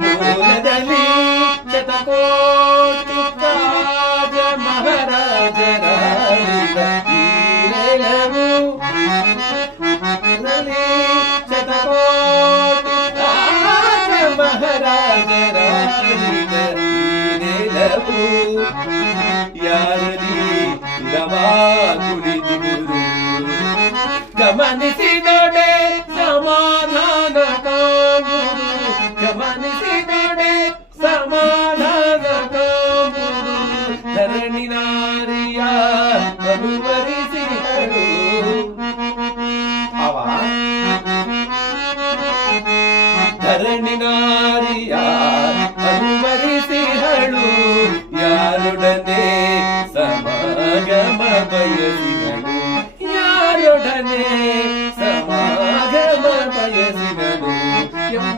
ಮೂಲದಲ್ಲಿ ಶತಕೋಟಿ ರಾಜ ಮಹಾರಾಜರಾಳಿದ ಈ ನೆಲವು ಮೂಲದಲ್ಲಿ ಶತಕೋಟಿ ರಾಜ ಮಹಾರಾಜರಾಳಿದ ಈ ನೆಲವು ಯಾರಲ್ಲಿ ರವಾ ಕುಡಿದಿರುವುದು ಗಮನಿಸಿದೊಡೆ ಧರಣಿ ನಾರಿಯ ಅನುವರಿಸಿದಳು ಅವ ಧರಣಿ ನಾರಿಯ ಅನುವರಿಸಿದಳು ಯಾರೊಡನೆ ಸಮಾಗಮ ಬಯಸಿದಳು? ಯಾರೊಡನೆ